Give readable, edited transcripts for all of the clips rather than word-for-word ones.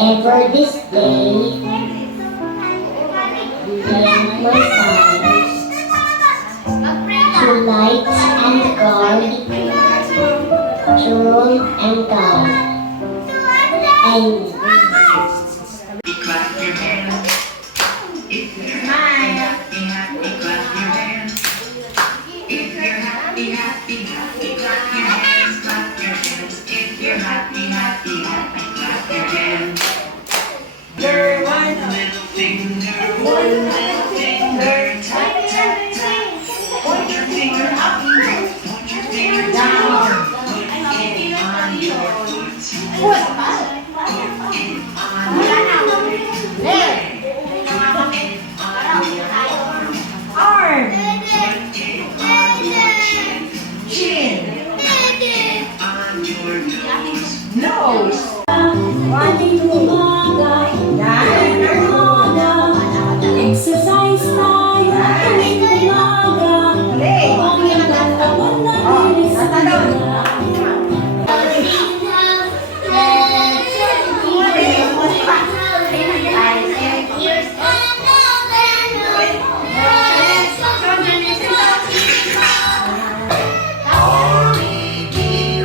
Whenever this day, lend my sons to light and guard, to rule and guide. Amen. Clap your hands. If you're happy, happy, clap your hands. If you're happy, happy, happy, clap your hands, clap your hands. If you're happy, happy, happy, clap your hands. Your one little finger, tap, tap, tap. Point your finger up, point your finger down. Put it on your foot. Put it on your leg. Arm. Chin. On your nose. Nose. Exercise tayo tuwing umaga. R-E-D,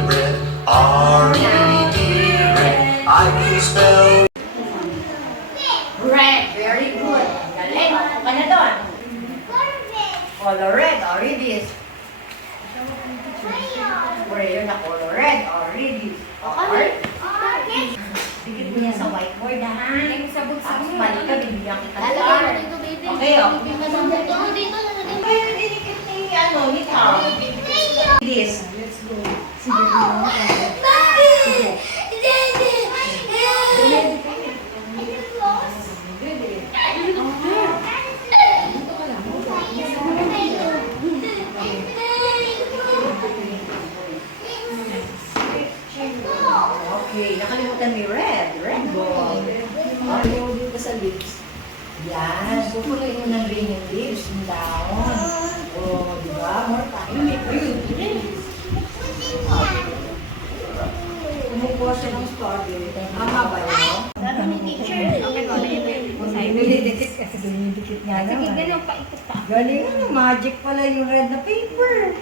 red. R-E-D, red. I can spell. Red, very good. Galing. Ano ka na doon? Color red, or read this. Prayer na color red, or read this. Or? Bigyan mo niya sa whiteboard, ha? Tapos balik ka, bibigyan kita. Okay, oh. Kaya dinikit ni Tom. This. Okay, nakalimutan ni red. Red ball. Ayaw din ka sa lips. Yan. Pupuloy mo ng green yung lips. Yung down. O, di ba? More time. Kumukuha siya ng strawberry. Tama ba yun? Dinidikit kasi dinidikit nga naman. Galing ano, magic pala yung red na paper.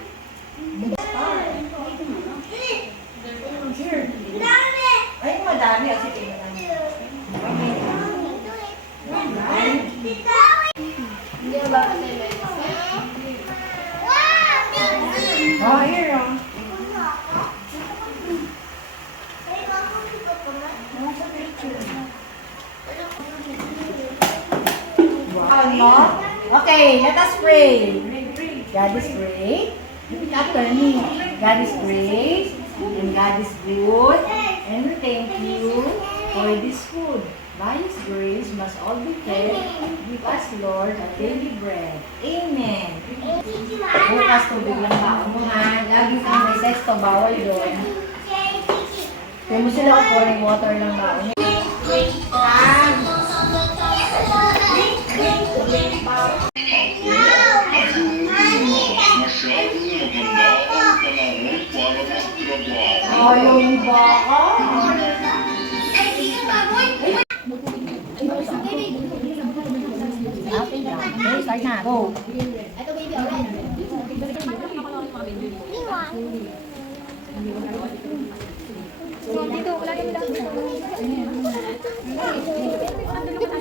Here. Ay, madami. Kasi tingnan namin. Oh, here, oh. Wow, no? Okay, let us pray. God is great. Repeat after me. God is great. And God is good. And we thank you for this food. By His grace must all be fed. Give us, Lord, our daily bread. Amen. Bukas tubig lang ba? Ha? Lagi kang may testo, bawal doon. Kaya mo sila kung pouring water lang ba? Ayaw yung baka. Okay, start na. Go.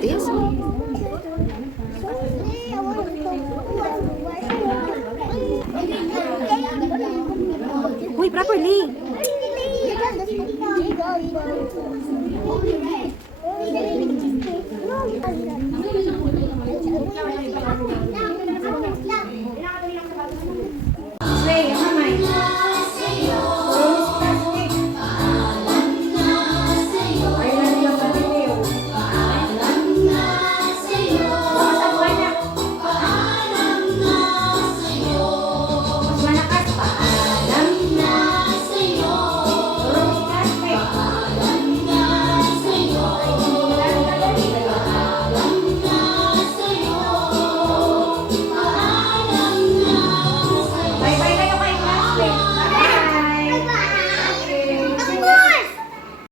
This? Uy, properly.